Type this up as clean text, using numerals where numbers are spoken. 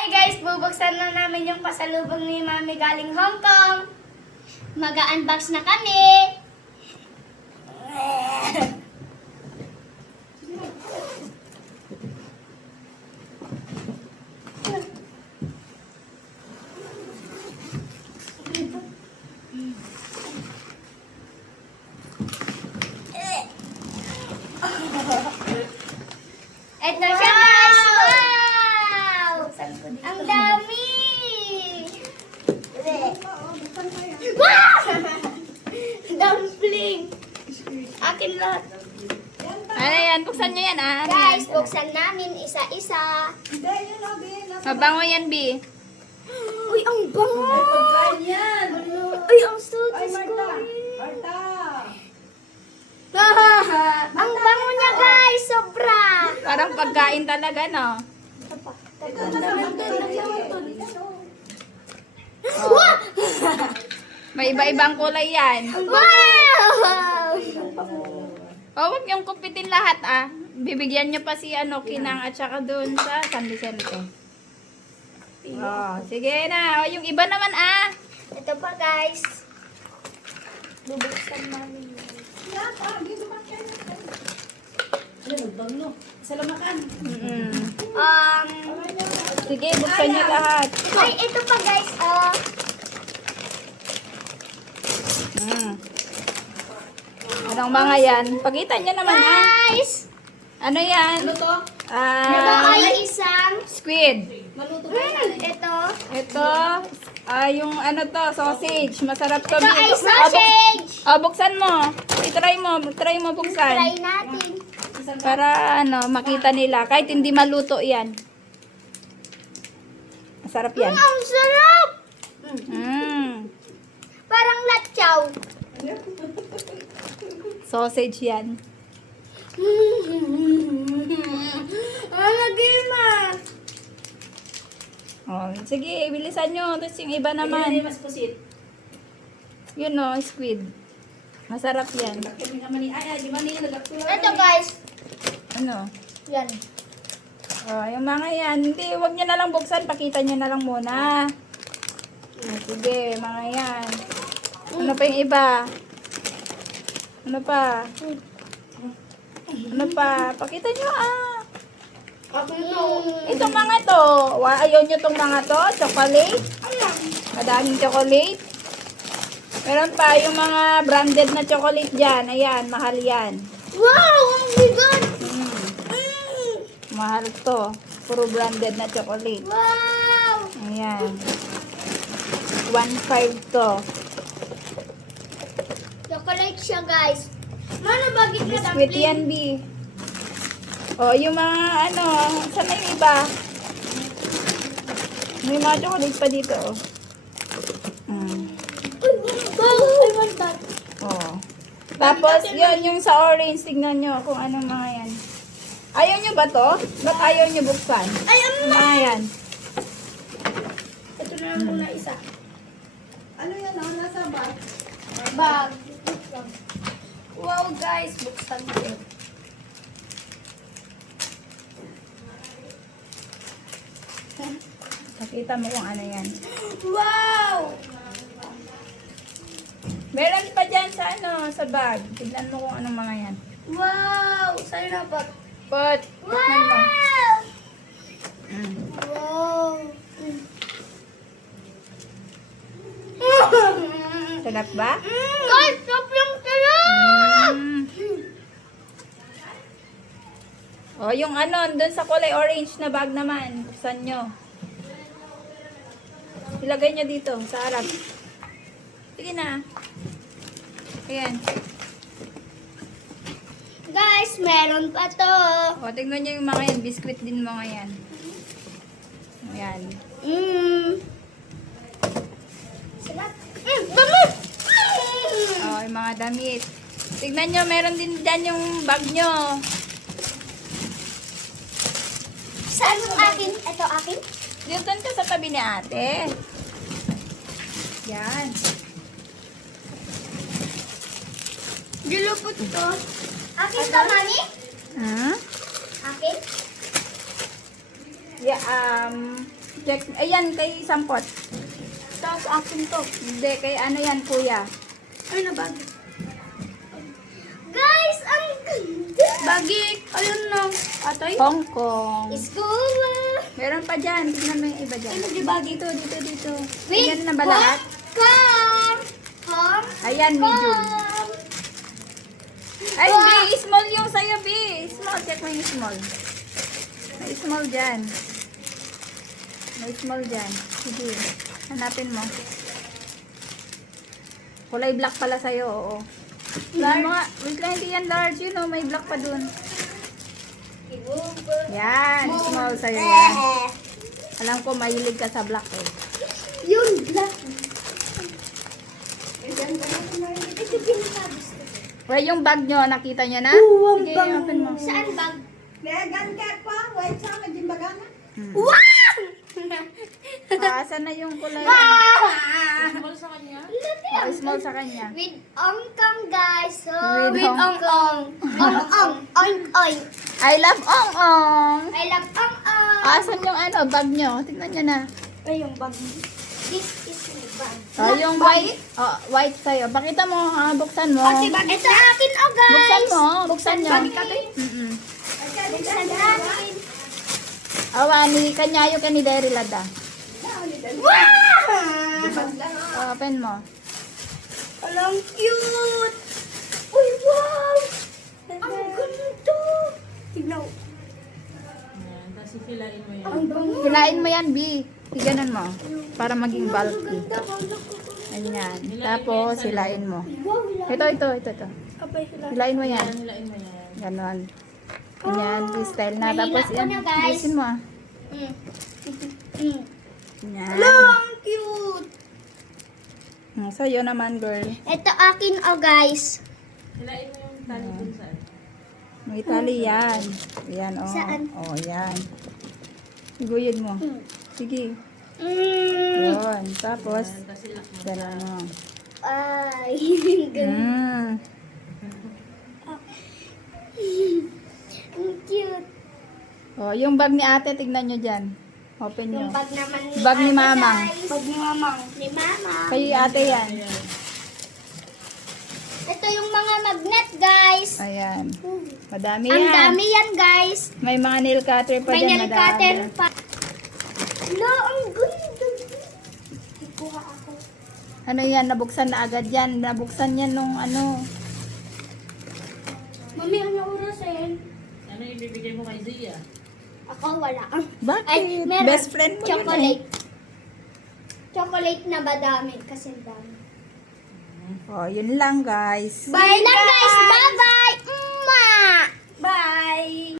Hi guys, bubuksan na namin yung pasalubong ni Mami galing Hong Kong. Mag-unbox na kami. Ito siya guys! Wow! Ang dami! Wow! Dumpling! Akin lahat. Ano yan? Buksan nyo yan, ah. Ano Guys, yan? buksan namin isa-isa. Mabango yan, B. Uy, ang bango! Ay, pagkain yan! Uy, ang sutis Ay, ko. Marta! Marta! Ang bango niya guys, sobra! Parang pagkain talaga, no? Ito na sa Oh. May iba-ibang kulay yan. Wow! Oh, huwag niyong kumpitin lahat, ah. Bibigyan niyo pa si Kinang at saka doon sa San Vicente. Oh, sige na. O, yung iba naman, ah. Ito pa guys. Bubuksan namin. Ano, nagbang no? Salamakan! Mm-mm. Um, Sige, buksan niyo lahat. ay, ito pa guys. Mm. Anong mga yan? Pakita niyo naman, ah. Guys! Ano yan? Ano to? Ito Ah, ay isang... squid. Maluto ba yan? Ito. Ito, yung ano to, sausage. Masarap to. Ito ay B. sausage! Buksan mo. Try mo buksan. Try natin. Para makita nila. Kahit hindi maluto yan. Masarap yan. Ang sarap! Mm. Parang latchaw. Sausage yan. Ang lagima! Oh, sige, bilisan nyo. Tapos yung iba Ay, naman. mas pusit. Yun o, squid. Masarap yan. Bakit may naman ni... Ay, di ba niya nagaktuwa? Ito guys. Ano? Yan. Oh, yung mga yan. Hindi, huwag nyo na lang buksan. Pakita nyo na lang muna. Oh, sige, mga yan. Ano pa yung iba? Ano pa? Ano pa? Pakita nyo, ah. Ako ito. Itong mga to. Ayaw nyo tong mga to? Chocolate? Madaming chocolate. Meron pa yung mga branded na chocolate dyan. Ayan, mahal yan. Wow! Ang bigat! Mahal to. Puro branded na chocolate. Wow! Ayan. 1.5 to. Chocolate siya guys. Mano bagit ka Biscuit yan, B. O, yung mga saan na yung iba? May mga chocolate pa dito, oh. Wow! I want that. Oh. Tapos, yun, yung sa orange, tignan nyo kung anong mga yan. Ayaw nyo ba to? Ba't ayaw nyo buksan? Ay, Yung mga yan. ito na lang muna isa. Ano yan, oh? Nasa bag? Bag. Wow guys, buksan ko. Pakita mo kung ano yan. Wow! Meron pa dyan sa sa bag. Tignan mo kung anong mga yan. Wow! Sa'yo na ba? But, tignan mo. Wow! Mm. Wow! Sarap ba? Guys, sobrang sarap! Mm. O, yung dun sa kulay orange na bag naman. Buksan nyo. Ilagay nyo dito, sa harap. Sige na. Ayan. Guys, meron pa to. O, tignan nyo yung mga yan. Biscuit din mga yan. Ayan. Sarap. Dami! O, yung mga damit. Tignan nyo, meron din dyan yung bag nyo. Saan yung akin? Ito akin? Dito ka sa tabi ni ate. Yan. Dilupot to. Akin to, mami? Hmm? Akin? Yeah, Check. Ayan, kay Sampot. Tapos akin to. Hindi, kay ano yan, kuya. Ay, nabag. Guys, ang ganda! Bagi. Ayun na. Atay. Hong Kong. School! Meron pa dyan. Tignan mo yung iba dyan. Dito, dito, dito. Wait, Ayan na ba lahat? Come! Come! Ayan, medium. Come! Ay, B, small yung sa'yo, B. Small, check mo yung small. May small dyan. May small dyan. Sige, hanapin mo. Kulay black pala sa'yo, oo. Tignan mo nga. Wait lang, hindi yan large. Yun, oh, may black pa dun. Yan, small sa'yo yan. Alam ko, mahilig ka sa black eh. Yun, black. Ito pinaka-gusto ko. Well, yung bag nyo, nakita nyo na? ang Sige, bango. open mo. Saan bag? Megan ka pa. Wait sa akin. Jimbagana. Wow! Asan na yung kulay? Small sa kanya. Oh, small sa kanya. With ongkong, guys. So, With ongkong. Ong-ong. Oink-oink. I love Ong Ong. I love ong-ong. Asan yung ano, bag nyo? Tignan nyo na. Ay, yung bag. This is my bag. Oh, yung white. Oh, white sa'yo. Pakita mo, buksan mo. Ito akin, oh, guys. Buksan mo, buksan nyo. Bag ka, guys. Mm-mm. Buksan natin. Awa, ni kanyayo ka ni Derry Lada. Wow! Oh, open mo. Alam, cute! Uy, wow! Ang ganda! Tignan. Tapos silain mo yan. Ang bango. Hilain mo yan, B. Iganon mo. Para maging Ang bulky. ganda. Wala ko. Ayan. Tapos, hilain mo. Wow, wala. Ito. Abay, wala. Hilain mo yan. Hilain mo yan. Ganon. Ayan, freestyle na. Nahila Tapos, ko yan. na, guys. Bilisin mo. Mm. Mm. Yan. Ang cute! Sa'yo naman, girl. Ito akin, oh, guys. Hilain mo yung tali dun saan. May tali yan. Yan, oh. Saan? Oh, yan. Iguyod mo. Mm. Sige. Mm. Yun. Tapos, Tapos ilak mo. dala mo. Ay, ganda. Ang cute. Oh, yung bag ni ate, tignan nyo dyan. Open nyo. Yung bag naman ni Bag ni ate, Mamang. guys. Bag ni Mamang. Ni Mamang. Kay ate yan. Ito yung mga magnet, guys. Ayan. Madami Ang yan. dami yan, guys. May mga nail cutter pa May dyan. nail cutter madami. pa. Hala, ang ganda. Ikuha ako. Ano yan? Nabuksan na agad yan. Nabuksan yan nung ano. Mami, ano oras eh? Ano yung bibigay mo kay Zia? Ako wala. Bakit? Ay, meron. Best friend mo Chocolate. yun Chocolate na ba dami? Kasi dami. eh. Oh, yun lang guys. Bye lang, guys. Bye-bye.